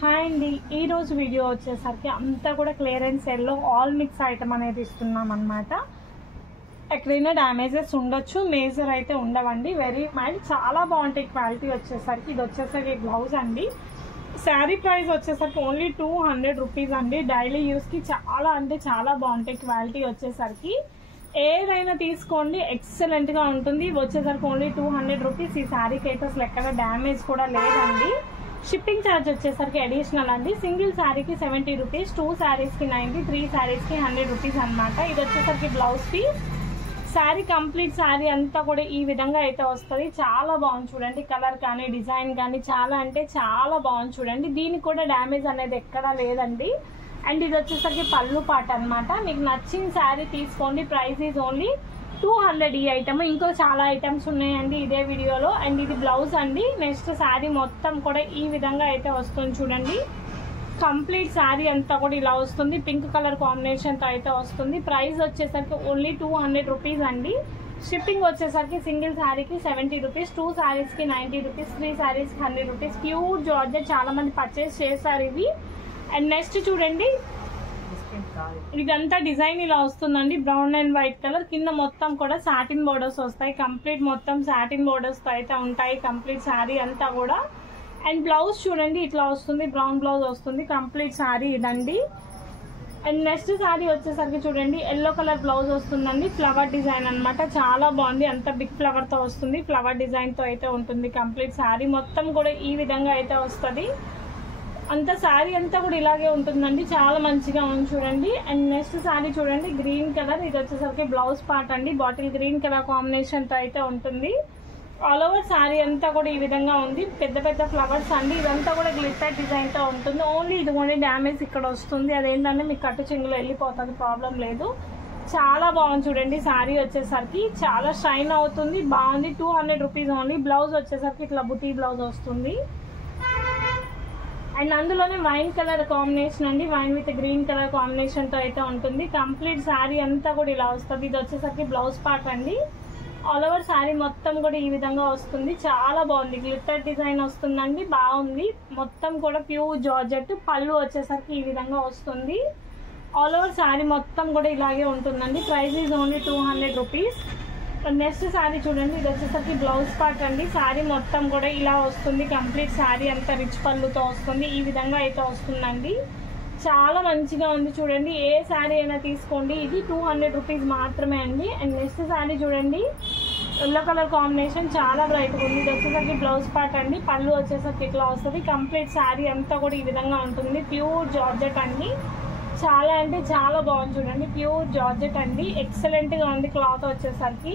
Hi అండి, ఈరోజు video వచ్చేసరికి అంతా కూడా క్లియరెన్స్ సేల్లో ఆల్ మిక్స్ ఐటమ్ అనేది ఇస్తున్నాం అనమాట. ఎక్కడైనా డ్యామేజెస్ ఉండొచ్చు, మేజర్ అయితే ఉండవండి. వెరీ మైల్డ్, చాలా బాగుంటాయి క్వాలిటీ వచ్చేసరికి. ఇది వచ్చేసరికి బ్లౌజ్ అండి. శారీ ప్రైస్ వచ్చేసరికి ఓన్లీ 200 రూపీస్ అండి. డైలీ యూస్కి చాలా అంటే చాలా బాగుంటాయి క్వాలిటీ వచ్చేసరికి. ఏదైనా తీసుకోండి, ఎక్సలెంట్గా ఉంటుంది. వచ్చేసరికి ఓన్లీ 200 రూపీస్. ఈ శారీకి అయితే అసలు ఎక్కడ డ్యామేజ్ కూడా లేదండి. షిప్పింగ్ ఛార్జ్ వచ్చేసరికి అడిషనల్ అండి. సింగిల్ శారీకి 70 రూపీస్, 2 శారీస్కి 90, 3 శారీస్కి 100 రూపీస్ అనమాట. ఇది వచ్చేసరికి blouse piece. Sari complete sari అంతా కూడా ఈ విధంగా అయితే వస్తుంది. చాలా బాగుంది చూడండి, కలర్ కానీ డిజైన్ కానీ చాలా అంటే చాలా బాగుంది చూడండి. దీనికి కూడా డ్యామేజ్ అనేది ఎక్కడా లేదండి. అండ్ ఇది వచ్చేసరికి పళ్ళు పాట అనమాట. మీకు నచ్చిన శారీ తీసుకోండి. Price is only 200. ఈ ఐటమ్ ఇంకో చాలా ఐటమ్స్ ఉన్నాయండి ఇదే వీడియోలో. అండ్ ఇది బ్లౌజ్ అండి. నెక్స్ట్ శారీ మొత్తం కూడా ఈ విధంగా అయితే వస్తుంది చూడండి. కంప్లీట్ శారీ అంతా కూడా ఇలా వస్తుంది. పింక్ కలర్ కాంబినేషన్తో అయితే వస్తుంది. ప్రైస్ వచ్చేసరికి ఓన్లీ 200 రూపీస్ అండి. షిప్పింగ్ వచ్చేసరికి సింగిల్ శారీకి 70 రూపీస్, 2 శారీస్కి 90 రూపీస్, 3 శారీస్కి 100 రూపీస్. ప్యూర్ జార్జెట్, చాలా మంది పర్చేస్ చేశారు ఇవి. అండ్ నెక్స్ట్ చూడండి, ఇదంతా డిజైన్ ఇలా వస్తుందండి. బ్రౌన్ అండ్ వైట్ కలర్, కింద మొత్తం కూడా సాటిన్ బోర్డర్స్ వస్తాయి. కంప్లీట్ మొత్తం సాటిన్ బోర్డర్స్ తో అయితే ఉంటాయి కంప్లీట్ శారీ అంతా కూడా. అండ్ బ్లౌజ్ చూడండి ఇట్లా వస్తుంది, బ్రౌన్ బ్లౌజ్ వస్తుంది. కంప్లీట్ శారీ ఇదండి. అండ్ నెక్స్ట్ శారీ వచ్చేసరికి చూడండి, ఎల్లో కలర్ బ్లౌజ్ వస్తుందండి. ఫ్లవర్ డిజైన్ అనమాట, చాలా బాగుంది. అంత బిగ్ ఫ్లవర్ తో వస్తుంది, ఫ్లవర్ డిజైన్ తో అయితే ఉంటుంది. కంప్లీట్ శారీ మొత్తం కూడా ఈ విధంగా అయితే వస్తుంది. అంత శారీ అంతా కూడా ఇలాగే ఉంటుందండి, చాలా మంచిగా ఉంది చూడండి. అండ్ నెక్స్ట్ శారీ చూడండి, గ్రీన్ కలర్. ఇది వచ్చేసరికి బ్లౌజ్ పార్ట్ అండి. బాటిల్ గ్రీన్ కలర్ కాంబినేషన్ తో అయితే ఉంటుంది. ఆల్ ఓవర్ శారీ అంతా కూడా ఈ విధంగా ఉంది. పెద్ద పెద్ద ఫ్లవర్స్ అండి. ఇదంతా కూడా గ్లిటర్ డిజైన్ తో ఉంటుంది. ఓన్లీ ఇది కూడా డ్యామేజ్ ఇక్కడ వస్తుంది. అదేంటంటే మీకు కట్టు చెంగులో వెళ్ళిపోతుంది, ప్రాబ్లం లేదు. చాలా బాగుంది చూడండి. శారీ వచ్చేసరికి చాలా షైన్ అవుతుంది, బాగుంది. 200 రూపీస్ ఓన్లీ. బ్లౌజ్ వచ్చేసరికి ఇట్లా బుటీ బ్లౌజ్ వస్తుంది. అండ్ అందులోనే వైన్ కలర్ కాంబినేషన్ అండి. Wine with green colour combination తో అయితే ఉంటుంది. కంప్లీట్ శారీ అంతా కూడా ఇలా వస్తుంది. ఇది వచ్చేసరికి బ్లౌజ్ పార్ట్ అండి. ఆల్ ఓవర్ శారీ మొత్తం కూడా ఈ విధంగా వస్తుంది. చాలా బాగుంది, గ్లిటర్ డిజైన్ వస్తుందండి, బాగుంది. మొత్తం కూడా ప్యూర్ జార్జెట్. పళ్ళు వచ్చేసరికి ఈ విధంగా వస్తుంది. ఆల్ ఓవర్ శారీ మొత్తం కూడా ఇలాగే ఉంటుందండి. Price is only 200 rupees. Next sari చూడండి, ఇది వచ్చేసరికి బ్లౌజ్ పార్ట్ అండి. శారీ మొత్తం కూడా ఇలా వస్తుంది. కంప్లీట్ శారీ అంతా రిచ్ పళ్ళుతో వస్తుంది. ఈ విధంగా అయితే వస్తుందండి. చాలా మంచిగా ఉంది చూడండి. ఏ శారీ అయినా తీసుకోండి. ఇది 200 రూపీస్ మాత్రమే అండి. అండ్ నెక్స్ట్ శారీ చూడండి, ఎల్లో కలర్ కాంబినేషన్, చాలా బ్రైట్గా ఉంది. ఇది వచ్చేసరికి బ్లౌజ్ పార్ట్ అండి. పళ్ళు వచ్చేసరికి ఇట్లా వస్తుంది. కంప్లీట్ శారీ అంతా కూడా ఈ విధంగా ఉంటుంది. ప్యూర్ జార్జెట్ అండి. చాలా అంటే చాలా బాగుంది చూడండి. ప్యూర్ జార్జెట్ అండి, ఎక్సలెంట్ గా ఉంది క్లాత్ వచ్చేసరికి.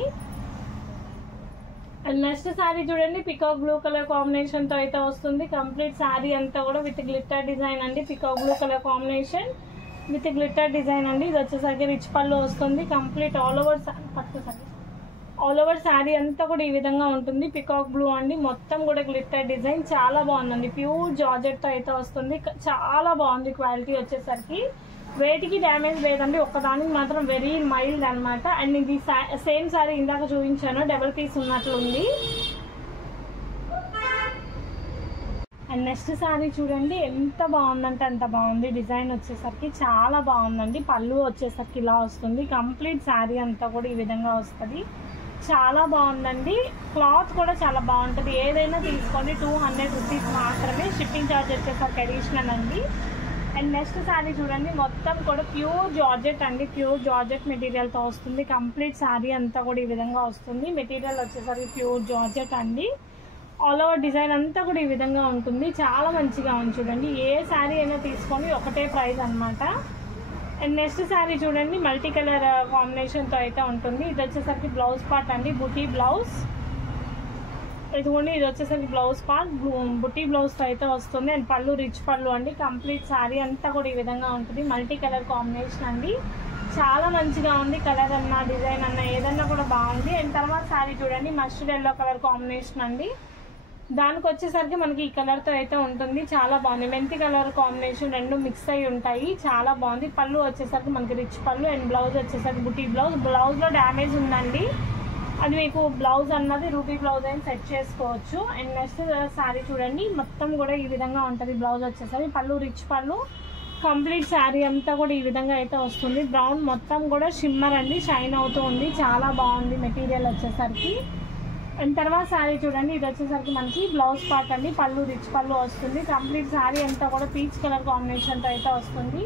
అండ్ నెక్స్ట్ శారీ చూడండి, పికాక్ బ్లూ కలర్ కాంబినేషన్ తో అయితే వస్తుంది. కంప్లీట్ శారీ అంతా కూడా విత్ గ్లిటర్ డిజైన్ అండి. Peacock blue colour combination with glitter design అండి. ఇది వచ్చేసరికి రిచ్ పళ్ళు వస్తుంది. కంప్లీట్ ఆల్ ఓవర్ శారీ అంతా కూడా ఈ విధంగా ఉంటుంది. పికాక్ బ్లూ అండి, మొత్తం కూడా గ్లిటర్ డిజైన్, చాలా బాగుందండి. ప్యూర్ జార్జెట్ తో అయితే వస్తుంది. చాలా బాగుంది క్వాలిటీ వచ్చేసరికి. వేటికి డ్యామేజ్ లేదండి, ఒక్కదానికి మాత్రం వెరీ మైల్డ్ అనమాట. అండ్ ఇది సేమ్ శారీ ఇందాక చూపించాను, డబుల్ పీస్ ఉన్నట్లుంది. అండ్ నెక్స్ట్ శారీ చూడండి, ఎంత బాగుందంటే అంత బాగుంది. డిజైన్ వచ్చేసరికి చాలా బాగుందండి. పళ్ళు వచ్చేసరికి ఇలా వస్తుంది. కంప్లీట్ శారీ అంతా కూడా ఈ విధంగా వస్తుంది. చాలా బాగుందండి. క్లాత్ కూడా చాలా బాగుంటుంది. ఏదైనా తీసుకోండి, 200 రూపీస్ మాత్రమే. షిప్పింగ్ ఛార్జ్ వచ్చేసరికి అడిషనల్ అండి. అండ్ నెక్స్ట్ శారీ చూడండి, మొత్తం కూడా ప్యూర్ జార్జెట్ అండి. ప్యూర్ జార్జెట్ మెటీరియల్తో వస్తుంది. కంప్లీట్ శారీ అంతా కూడా ఈ విధంగా వస్తుంది. మెటీరియల్ వచ్చేసరికి ప్యూర్ జార్జెట్ అండి. ఆల్ ఓవర్ డిజైన్ అంతా కూడా ఈ విధంగా ఉంటుంది. చాలా మంచిగా ఉంది చూడండి. ఏ శారీ అయినా తీసుకొని ఒకటే ప్రైస్ అనమాట. అండ్ నెక్స్ట్ శారీ చూడండి, మల్టీ కలర్ కాంబినేషన్తో అయితే ఉంటుంది. ఇది వచ్చేసరికి బ్లౌజ్ పార్ట్ అండి, బుటీ బ్లౌజ్. ఇదిగోండి, ఇది వచ్చేసరికి బ్లౌజ్ పార్ట్ బుటీ బ్లౌజ్ తో అయితే వస్తుంది. అండ్ పళ్ళు రిచ్ పళ్ళు అండి. కంప్లీట్ శారీ అంతా కూడా ఈ విధంగా ఉంటుంది. మల్టీ కలర్ కాంబినేషన్ అండి. చాలా మంచిగా ఉంది. కలర్ అన్నా డిజైన్ అన్నా ఏదన్నా కూడా బాగుంది. అండ్ తర్వాత శారీ చూడండి, మస్టర్డ్ ఎల్లో కలర్ కాంబినేషన్ అండి. దానికి వచ్చేసరికి మనకి ఈ కలర్ తో అయితే ఉంటుంది. చాలా బాగుంది. మెంతి కలర్ కాంబినేషన్ రెండు మిక్స్ అయి ఉంటాయి. చాలా బాగుంది. పళ్ళు వచ్చేసరికి మనకి రిచ్ పళ్ళు. అండ్ బ్లౌజ్ వచ్చేసరికి బుటీ బ్లౌజ్. బ్లౌజ్ లో డ్యామేజ్ ఉందండి, అది మీకు బ్లౌజ్ అన్నది రూబీ బ్లౌజ్ అయినా సెట్ చేసుకోవచ్చు. అండ్ నెక్స్ట్ శారీ చూడండి, మొత్తం కూడా ఈ విధంగా ఉంటుంది. బ్లౌజ్ వచ్చేసరికి పళ్ళు రిచ్ పళ్ళు, కంప్లీట్ శారీ అంతా కూడా ఈ విధంగా అయితే వస్తుంది. బ్రౌన్ మొత్తం కూడా షిమ్మర్ అండి, షైన్ అవుతూ ఉంది, చాలా బాగుంది మెటీరియల్ వచ్చేసరికి. అండ్ తర్వాత శారీ చూడండి, ఇది వచ్చేసరికి మనకి బ్లౌజ్ పార్ట్ అండి, పళ్ళు రిచ్ పళ్ళు వస్తుంది. కంప్లీట్ శారీ అంతా కూడా పీచ్ కలర్ కాంబినేషన్తో అయితే వస్తుంది.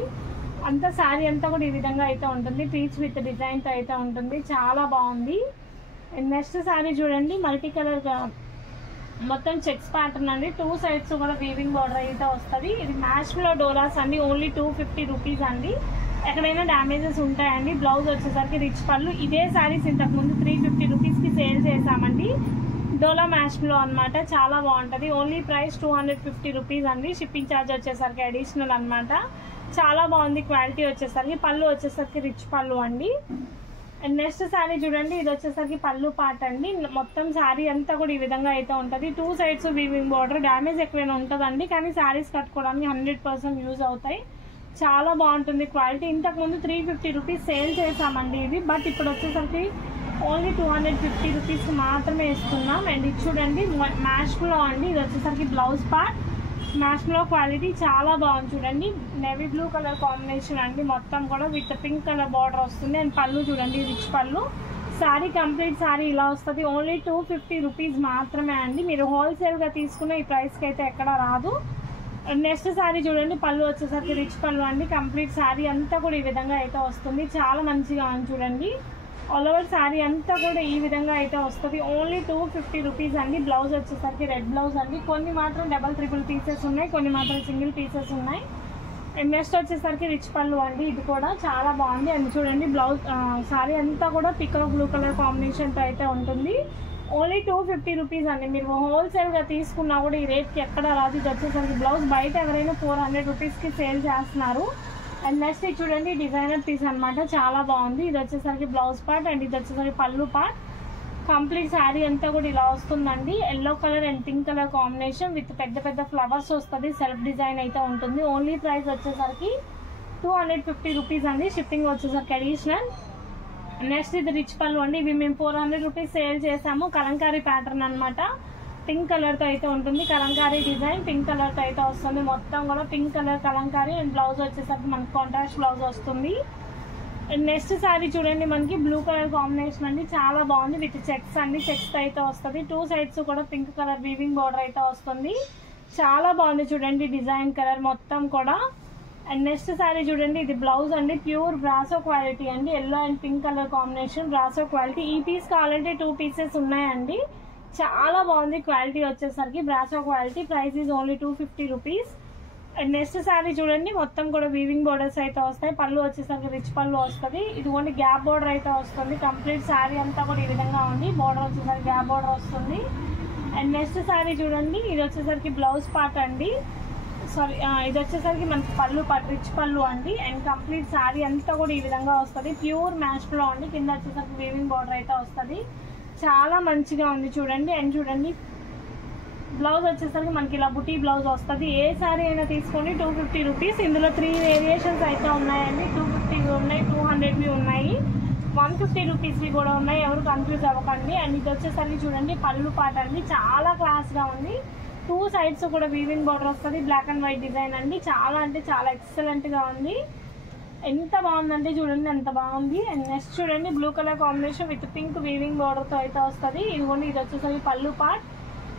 అంతా శారీ అంతా కూడా ఈ విధంగా అయితే ఉంటుంది, పీచ్ విత్ డిజైన్తో అయితే ఉంటుంది, చాలా బాగుంది. అండ్ నెక్స్ట్ శారీ చూడండి, మల్టీ కలర్ మొత్తం చెక్స్ ప్యాటర్న్ అండి, 2 సైడ్స్ కూడా వీవింగ్ బార్డర్ అయితే వస్తుంది. ఇది మ్యాచ్లో డోలాస్ అండి, ఓన్లీ 250 రూపీస్ అండి. ఎక్కడైనా డ్యామేజెస్ ఉంటాయండి. బ్లౌజ్ వచ్చేసరికి రిచ్ పళ్ళు. ఇదే శారీస్ ఇంతకుముందు 350 రూపీస్కి సేల్ చేసామండి, డోలా మ్యాచ్లో అనమాట. చాలా బాగుంటుంది. ఓన్లీ ప్రైస్ 250 రూపీస్ అండి. షిప్పింగ్ ఛార్జ్ వచ్చేసరికి అడిషనల్ అనమాట. చాలా బాగుంది క్వాలిటీ వచ్చేసరికి. పళ్ళు వచ్చేసరికి రిచ్ పళ్ళు అండి. అండ్ నెక్స్ట్ శారీ చూడండి, ఇది వచ్చేసరికి పళ్ళు పార్ట్ అండి. మొత్తం శారీ అంతా కూడా ఈ విధంగా అయితే ఉంటుంది. 2 సైడ్స్ వీవింగ్ బార్డర్. డ్యామేజ్ ఎక్కడైనా ఉంటుందండి, కానీ శారీస్ కట్టుకోవడానికి 100% యూజ్ అవుతాయి. చాలా బాగుంటుంది క్వాలిటీ. ఇంతకుముందు 350 రూపీస్ సేల్ చేసామండి ఇది, బట్ ఇప్పుడు వచ్చేసరికి ఓన్లీ 250 రూపీస్ మాత్రమే ఇస్తున్నాం. అండ్ ఇది చూడండి మ్యాష్లో అండి, ఇది వచ్చేసరికి బ్లౌజ్ పార్ట్. మ్యాష్లో క్వాలిటీ చాలా బాగుంది చూడండి. నేవీ బ్లూ కలర్ కాంబినేషన్ అండి, మొత్తం కూడా విత్ పింక్ కలర్ బార్డర్ వస్తుంది. అండ్ పళ్ళు చూడండి రిచ్ పళ్ళు. శారీ కంప్లీట్ శారీ ఇలా వస్తుంది. ఓన్లీ 250 రూపీస్ మాత్రమే అండి. మీరు హోల్సేల్గా తీసుకున్న ఈ ప్రైస్కి అయితే ఎక్కడా రాదు. నెక్స్ట్ శారీ చూడండి, పళ్ళు వచ్చేసరికి రిచ్ పళ్ళు అండి. కంప్లీట్ శారీ అంతా కూడా ఈ విధంగా అయితే వస్తుంది, చాలా మంచిగా ఉంది చూడండి. ఆల్ ఓవర్ శారీ అంతా కూడా ఈ విధంగా అయితే వస్తుంది. ఓన్లీ 250 రూపీస్ అండి. బ్లౌజ్ వచ్చేసరికి రెడ్ బ్లౌజ్ అండి. కొన్ని మాత్రం డబల్ ట్రిపుల్ పీసెస్ ఉన్నాయి, కొన్ని మాత్రం సింగిల్ పీసెస్ ఉన్నాయి. అండ్ నెక్స్ట్ వచ్చేసరికి రిచ్ పళ్ళు అండి, ఇది కూడా చాలా బాగుంది. అండ్ చూడండి బ్లౌజ్ శారీ అంతా కూడా పికాక్ బ్లూ కలర్ కాంబినేషన్తో అయితే ఉంటుంది. ఓన్లీ 250 రూపీస్ అండి. మీరు హోల్సేల్గా తీసుకున్నా కూడా ఈ రేట్కి ఎక్కడ రాదు. ఇది వచ్చేసరికి బ్లౌజ్ బయట ఎవరైనా 400 రూపీస్కి సేల్ చేస్తున్నారు. అండ్ నెక్స్ట్ ఇది చూడండి డిజైనర్ పీస్ అనమాట, చాలా బాగుంది. ఇది వచ్చేసరికి బ్లౌజ్ పార్ట్ అండ్ ఇది వచ్చేసరికి పళ్ళు పార్ట్. కంప్లీట్ శారీ అంతా కూడా ఇలా వస్తుందండి. Yellow colour and pink colour combination with పెద్ద పెద్ద ఫ్లవర్స్ వస్తుంది. సెల్ఫ్ డిజైన్ అయితే ఉంటుంది. ఓన్లీ ప్రైస్ వచ్చేసరికి 250 రూపీస్ అండి. షిప్పింగ్ వచ్చేసరికి అడిషనల్. నెక్స్ట్ ఇది రిచ్ పళ్ళు అండి. ఇవి మేము 400 రూపీస్ సేల్ చేసాము. కలంకారీ ప్యాటర్న్ అనమాట, పింక్ కలర్తో అయితే ఉంటుంది. కలంకారీ డిజైన్ పింక్ కలర్తో అయితే వస్తుంది. మొత్తం కూడా pink colour Kalamkari. And blouse వచ్చేసరికి మనకి కాంట్రాస్ట్ బ్లౌజ్ వస్తుంది. అండ్ నెక్స్ట్ శారీ చూడండి, మనకి బ్లూ కలర్ కాంబినేషన్ అండి, చాలా బాగుంది. విత్ చెక్స్ అండి, చెక్స్ అయితే వస్తుంది. 2 సైడ్స్ కూడా పింక్ కలర్ వీవింగ్ బార్డర్ అయితే వస్తుంది. చాలా బాగుంది చూడండి డిజైన్ కలర్ మొత్తం కూడా. అండ్ నెక్స్ట్ శారీ చూడండి, ఇది బ్లౌజ్ అండి, ప్యూర్ బ్రాసో క్వాలిటీ అండి. Yellow and pink colour combination brasso quality. ఈ పీస్ కావాలంటే 2 పీసెస్ ఉన్నాయండి. చాలా బాగుంది క్వాలిటీ వచ్చేసరికి, brasso quality. Price is only 250 rupees. And next sari చూడండి, మొత్తం కూడా వీవింగ్ బోర్డర్స్ అయితే వస్తాయి. పళ్ళు వచ్చేసరికి రిచ్ పళ్ళు వస్తుంది. ఇది ఓన్లీ గ్యాప్ బోర్డర్ అయితే వస్తుంది. కంప్లీట్ శారీ అంతా కూడా ఈ విధంగా ఉంది. బోర్డర్ వచ్చేసరికి గ్యాప్ బోర్డర్ వస్తుంది. అండ్ నెక్స్ట్ శారీ చూడండి, ఇది వచ్చేసరికి బ్లౌజ్ పార్ట్ అండి, సారీ ఇది వచ్చేసరికి మనకి పళ్ళు పార్ట్, రిచ్ పళ్ళు అండి. అండ్ కంప్లీట్ శారీ అంతా కూడా ఈ విధంగా వస్తుంది. ప్యూర్ మ్యాచ్లో అండి. కింద వచ్చేసరికి వీవింగ్ బోర్డర్ అయితే వస్తుంది. చాలా మంచిగా ఉంది చూడండి. అండ్ చూడండి బ్లౌజ్ వచ్చేసరికి మనకి ఇలా బుటీ బ్లౌజ్ వస్తుంది. ఏ శారీ అయినా తీసుకోండి 250 రూపీస్. ఇందులో 3 వేరియేషన్స్ అయితే ఉన్నాయండి. 250 ఉన్నాయి, 200 ఉన్నాయి, 150 రూపీస్వి కూడా ఉన్నాయి. ఎవరు కన్ఫ్యూజ్ అవ్వకండి. అండ్ ఇది వచ్చేసరికి చూడండి పళ్ళు పాట అండి, చాలా క్లాస్గా ఉంది. 2 సైడ్స్ కూడా వీవింగ్ బార్డర్ వస్తుంది. బ్లాక్ అండ్ వైట్ డిజైన్ అండి, చాలా అంటే చాలా ఎక్సలెంట్గా ఉంది. ఎంత బాగుందంటే చూడండి, ఎంత బాగుంది. అండ్ నెక్స్ట్ చూడండి blue colour combination with pink weaving బార్డర్తో అయితే వస్తుంది. ఇదిగోండి ఇది వచ్చేసరికి పళ్ళు పార్ట్.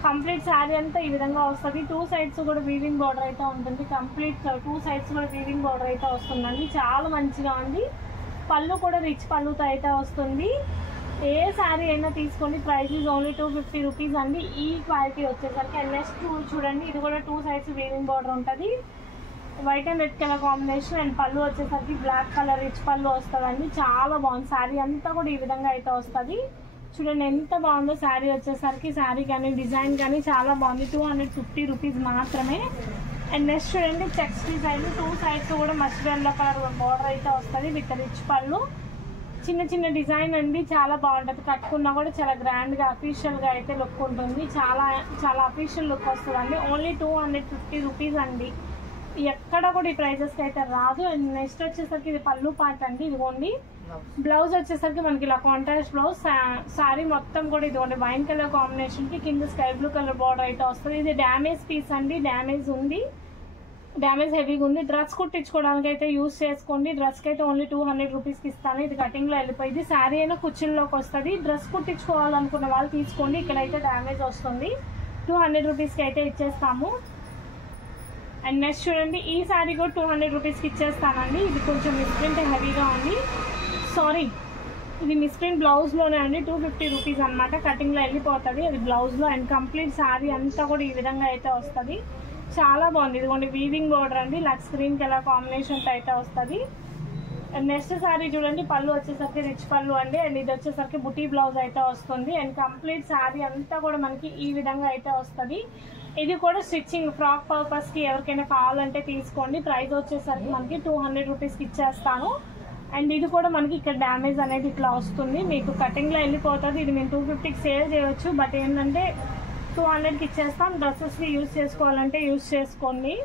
కంప్లీట్ శారీ అంతా ఈ విధంగా వస్తుంది. 2 సైడ్స్ కూడా వీవింగ్ బార్డర్ అయితే ఉంటుంది. కంప్లీట్ 2 సైడ్స్ కూడా వీవింగ్ బార్డర్ అయితే వస్తుందండి, చాలా మంచిగా ఉంది. పళ్ళు కూడా రిచ్ పళ్ళుతో అయితే వస్తుంది. ఏ శారీ అయినా తీసుకోండి. ప్రైస్ ఈజ్ ఓన్లీ 250 రూపీస్ అండి. ఈ క్వాలిటీ వచ్చేసరికి. అండ్ నెక్స్ట్ చూడండి, ఇది కూడా 2 సైడ్స్ వీవింగ్ బార్డర్ ఉంటుంది. White and red colour combination. And పళ్ళు వచ్చేసరికి బ్లాక్ కలర్ రిచ్ పళ్ళు వస్తుందండి, చాలా బాగుంది. శారీ అంతా కూడా ఈ విధంగా అయితే వస్తుంది. చూడండి ఎంత బాగుందో శారీ వచ్చేసరికి. శారీ కానీ డిజైన్ కానీ చాలా బాగుంది. 250 రూపీస్ మాత్రమే. అండ్ నెక్స్ట్ చూడండి చెక్స్ డిజైన్, 2 సైడ్స్ కూడా మస్టర్డ్ ఎల్లో కలర్ బార్డర్ అయితే వస్తుంది విత్ రిచ్ పళ్ళు. చిన్న చిన్న డిజైన్ అండి, చాలా బాగుంటుంది. కట్టుకున్నా కూడా చాలా గ్రాండ్గా అఫీషియల్గా అయితే లుక్ ఉంటుంది. చాలా చాలా అఫీషియల్ లుక్ వస్తుందండి. ఓన్లీ 250 రూపీస్ అండి. ఎక్కడ కూడా ఈ ప్రైజెస్కి అయితే రాదు. అండ్ నెక్స్ట్ వచ్చేసరికి ఇది పళ్ళు పార్ట్ అండి. ఇదిగోండి బ్లౌజ్ వచ్చేసరికి మనకి ఇలా కాంట్రాస్ట్ బ్లౌజ్. సారీ మొత్తం కూడా ఇదిగోండి వైన్ కలర్ కాంబినేషన్ కి కింద స్కై బ్లూ కలర్ బార్డర్ అయితే వస్తుంది. ఇది డ్యామేజ్ పీస్ అండి, డ్యామేజ్ ఉంది, డ్యామేజ్ హెవీగా ఉంది. డ్రెస్ కుట్టించుకోవడానికి అయితే యూస్ చేసుకోండి. డ్రెస్కి అయితే ఓన్లీ 200 రూపీస్కి ఇస్తాను. ఇది కటింగ్లో వెళ్ళిపోయింది. శారీ అయినా కుర్చీల్లోకి వస్తుంది. డ్రెస్ కుట్టించుకోవాలనుకున్న వాళ్ళు తీసుకోండి. ఇక్కడైతే డ్యామేజ్ వస్తుంది. 200 రూపీస్కి అయితే ఇచ్చేస్తాము. అండ్ నెక్స్ట్ చూడండి, ఈ శారీ కూడా 200 రూపీస్కి ఇచ్చేస్తానండి. ఇది కొంచెం మిస్ప్రింట్ హెవీగా ఉంది. సారీ, ఇది మిస్ప్రింట్ బ్లౌజ్లోనే అండి. 250 రూపీస్ అనమాట. కటింగ్లో వెళ్ళిపోతుంది అది బ్లౌజ్లో. అండ్ కంప్లీట్ శారీ అంతా కూడా ఈ విధంగా అయితే వస్తుంది. చాలా బాగుంది. ఇదిగోండి వీవింగ్ బోర్డర్ అండి, లక్స్ గ్రీన్ కలర్ కాంబినేషన్తో అయితే వస్తుంది. అండ్ నెక్స్ట్ శారీ చూడండి, పళ్ళు వచ్చేసరికి రిచ్ పళ్ళు అండి. అండ్ ఇది వచ్చేసరికి బుటీ బ్లౌజ్ అయితే వస్తుంది. అండ్ కంప్లీట్ శారీ అంతా కూడా మనకి ఈ విధంగా అయితే వస్తుంది. ఇది కూడా స్టిచ్చింగ్ ఫ్రాక్ పర్పస్కి ఎవరికైనా కావాలంటే తీసుకోండి. ప్రైస్ వచ్చేసరికి మనకి 200 రూపీస్కి ఇచ్చేస్తాను. అండ్ ఇది కూడా మనకి ఇక్కడ డ్యామేజ్ అనేది ఇట్లా వస్తుంది. మీకు కటింగ్లో వెళ్ళిపోతుంది. ఇది మేము 250కి సేల్ చేయవచ్చు. బట్ ఏంటంటే 200కి ఇచ్చేస్తాం. డ్రెస్సెస్కి యూజ్ చేసుకోవాలంటే యూజ్ చేసుకోండి.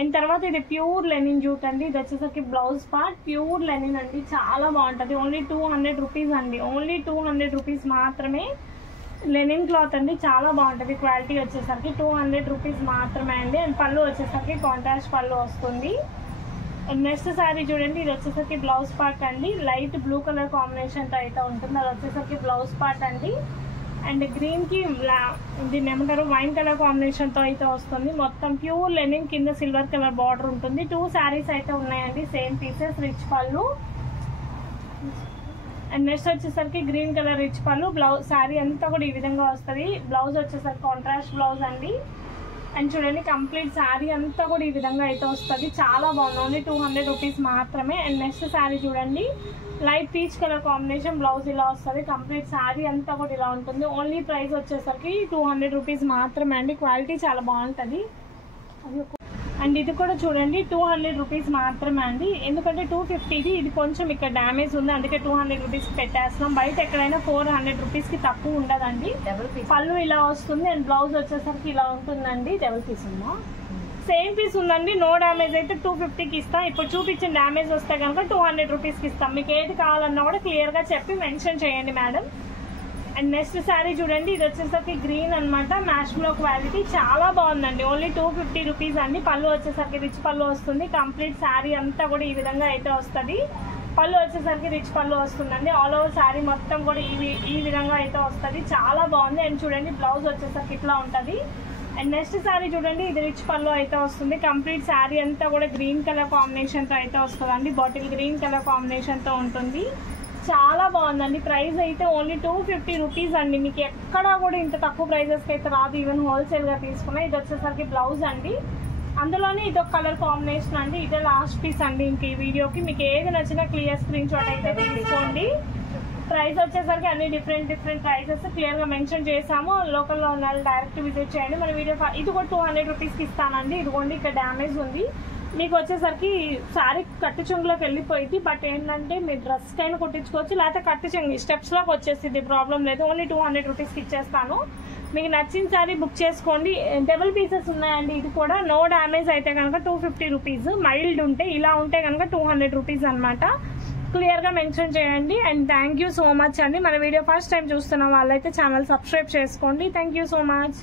అండ్ తర్వాత ఇది ప్యూర్ లెనిన్ జూట్ అండి. ఇది వచ్చేసరికి బ్లౌజ్ పార్ట్ ప్యూర్ లెనిన్ అండి. చాలా బాగుంటుంది. ఓన్లీ 200 రూపీస్ అండి. ఓన్లీ 200 రూపీస్ మాత్రమే. లెనిన్ క్లాత్ అండి, చాలా బాగుంటుంది. క్వాలిటీ వచ్చేసరికి 200 రూపీస్ మాత్రమే అండి. అండ్ పళ్ళు వచ్చేసరికి కాంట్రాస్ట్ పళ్ళు వస్తుంది. అండ్ నెక్స్ట్ శారీ చూడండి, ఇది వచ్చేసరికి బ్లౌజ్ పార్ట్ అండి. లైట్ బ్లూ కలర్ కాంబినేషన్తో అయితే ఉంటుంది. అది వచ్చేసరికి బ్లౌజ్ పార్ట్ అండి. అండ్ గ్రీన్కి దీన్ని ఏమంటారు వైన్ కలర్ కాంబినేషన్తో అయితే వస్తుంది. మొత్తం ప్యూర్ లెనిన్, కింద సిల్వర్ కలర్ బార్డర్ ఉంటుంది. 2 శారీస్ అయితే ఉన్నాయండి, సేమ్ పీసెస్, రిచ్ పళ్ళు. అండ్ నెక్స్ట్ వచ్చేసరికి గ్రీన్ కలర్ రిచ్ పళ్ళు. బ్లౌజ్ శారీ అంతా కూడా ఈ విధంగా వస్తుంది. బ్లౌజ్ వచ్చేసరికి కాంట్రాస్ట్ బ్లౌజ్ అండి. అండ్ చూడండి కంప్లీట్ శారీ అంతా కూడా ఈ విధంగా అయితే వస్తుంది. చాలా బాగుంది. ఓన్లీ 200 రూపీస్ మాత్రమే. అండ్ నెక్స్ట్ శారీ చూడండి, light peach colour combination, blouse ఇలా వస్తుంది. కంప్లీట్ శారీ అంతా కూడా ఇలా ఉంటుంది. ఓన్లీ ప్రైస్ వచ్చేసరికి 200 రూపీస్ మాత్రమే అండి. క్వాలిటీ చాలా బాగుంటుంది. అండ్ ఇది కూడా చూడండి 200 రూపీస్ మాత్రమే అండి. ఎందుకంటే 250 ఇది కొంచెం ఇక్కడ డ్యామేజ్ ఉంది, అందుకే 200 రూపీస్కి పెట్టేస్తున్నాం. బయట ఎక్కడైనా 400 రూపీస్కి తక్కువ ఉండదండి. పళ్ళు ఇలా వస్తుంది. అండ్ బ్లౌజ్ వచ్చేసరికి ఇలా ఉంటుందండి. డబుల్ పీస్ ఉందా? సేమ్ పీస్ ఉందండి. నో డ్యామేజ్ అయితే 250కి ఇస్తాం. ఇప్పుడు చూపించిన డ్యామేజ్ వస్తే కనుక 200 రూపీస్కి ఇస్తాం. మీకు ఏది కావాలన్నా కూడా క్లియర్గా చెప్పి మెన్షన్ చేయండి మేడం. అండ్ నెక్స్ట్ శారీ చూడండి, ఇది వచ్చేసరికి గ్రీన్ అనమాట. మ్యాష్లో క్వాలిటీ చాలా బాగుందండి. ఓన్లీ 250 రూపీస్ అండి. పళ్ళు వచ్చేసరికి రిచ్ పళ్ళు వస్తుంది. కంప్లీట్ శారీ అంతా కూడా ఈ విధంగా అయితే వస్తుంది. పళ్ళు వచ్చేసరికి రిచ్ పళ్ళు వస్తుందండి. ఆల్ ఓవర్ శారీ మొత్తం కూడా ఈ విధంగా అయితే వస్తుంది. చాలా బాగుంది. అండ్ చూడండి బ్లౌజ్ వచ్చేసరికి ఇట్లా ఉంటుంది. అండ్ నెక్స్ట్ శారీ చూడండి, ఇది రిచ్ పళ్ళు అయితే వస్తుంది. కంప్లీట్ శారీ అంతా కూడా గ్రీన్ కలర్ కాంబినేషన్తో అయితే వస్తుంది అండి. బాటిల్ గ్రీన్ కలర్ కాంబినేషన్తో ఉంటుంది. చాలా బాగుందండి. ప్రైస్ అయితే ఓన్లీ 250 రూపీస్ అండి. మీకు ఎక్కడా కూడా ఇంత తక్కువ ప్రైజెస్కి అయితే రాదు, ఈవెన్ హోల్సేల్గా తీసుకున్నా. ఇది వచ్చేసరికి బ్లౌజ్ అండి. అందులోనే ఇదొక కలర్ కాంబినేషన్ అండి. ఇదే లాస్ట్ పీస్ అండి. ఇంక ఈ వీడియోకి మీకు ఏది నచ్చినా క్లియర్ స్క్రీన్ షాట్ అయితే తీసుకోండి. ప్రైస్ వచ్చేసరికి అన్ని డిఫరెంట్ ప్రైసెస్ క్లియర్గా మెన్షన్ చేసాము. లోకల్లో ఉన్న వాళ్ళు డైరెక్ట్ విజిట్ చేయండి. మన వీడియో ఇది కూడా 200 రూపీస్కి ఇస్తానండి. ఇదిగోండి ఇక్కడ డ్యామేజ్ ఉంది. మీకు వచ్చేసరికి శారీ కట్టు చెంగులోకి వెళ్ళిపోయింది. బట్ ఏంటంటే మీరు డ్రెస్కైనా కుట్టించుకోవచ్చు, లేకపోతే కట్టు చెంగు స్టెప్స్లోకి వచ్చేసింది. ప్రాబ్లం లేదు. ఓన్లీ 200 రూపీస్కి ఇచ్చేస్తాను. మీకు నచ్చిన శారీ బుక్ చేసుకోండి. డబుల్ పీసెస్ ఉన్నాయండి. ఇది కూడా నో డ్యామేజ్ అయితే కనుక 250 రూపీస్. మైల్డ్ ఉంటే ఇలా ఉంటే కనుక 200 రూపీస్ అనమాట. క్లియర్గా మెన్షన్ చేయండి. And thank you so much అండి. మన వీడియో ఫస్ట్ టైం చూస్తున్న వాళ్ళైతే ఛానల్ సబ్స్క్రైబ్ చేసుకోండి. Thank you so much.